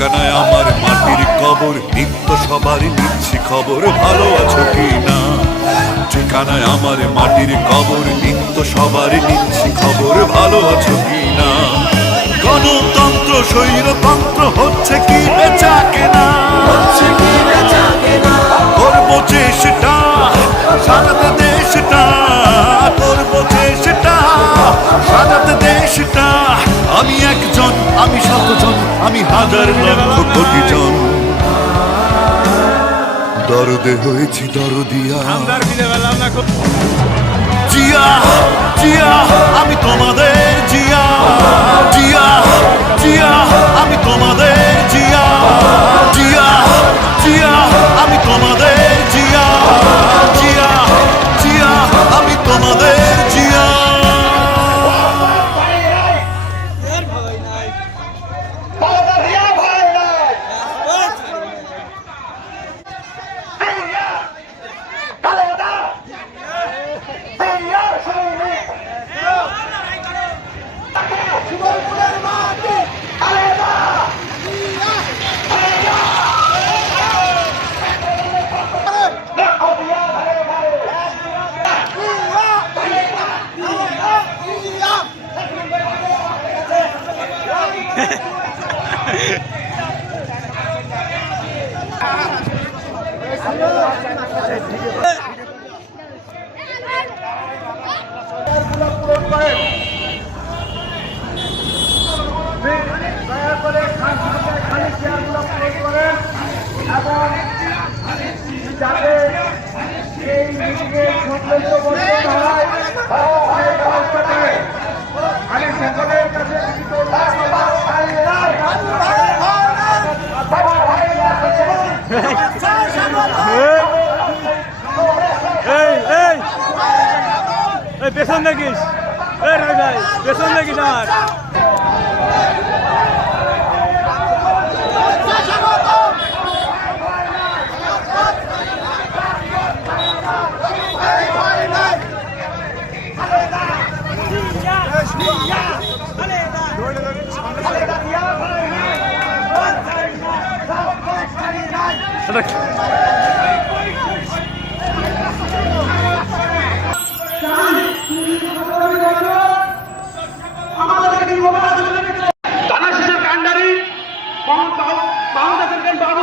ঠিকানায় আমার মাটির কবর, নিত্য সবারই নিচ্ছি খবর, ভালো আছো কি না। ঠিকানায় আমার মাটির কবর, নিত্য সবারই নিচ্ছি খবর, ভালো আছো কি না। গণতন্ত্র স্বৈরতন্ত্র হচ্ছে কি বেচা কেনা, করবো চেষ্টা সাজাতে দেশটা, করবো চেষ্টা সাজাতে দেশটা। আমি একজন, আমি শতজন, আমি হাজার লক্ষ কোটি জন, দরদে হয়েছি দরদিয়া। জিয়া জিয়া আমি তোমাদের জিয়া, জিয়া জিয়া আমি তোমাদের জিয়া, জিয়া জিয়া আমি তোমাদের জিয়া, জিয়া জিয়া আমি তোমাদের জিয়া। যাতে এই মিটিংয়ে সংশ্লিষ্ট বন্ধ না হয় ব্যবস্থা করে আমি সকলের কাছে পেছন দেখিস, ভাই পেছন দেখিস আমার। থানা শেষের কান্ডারি বাবু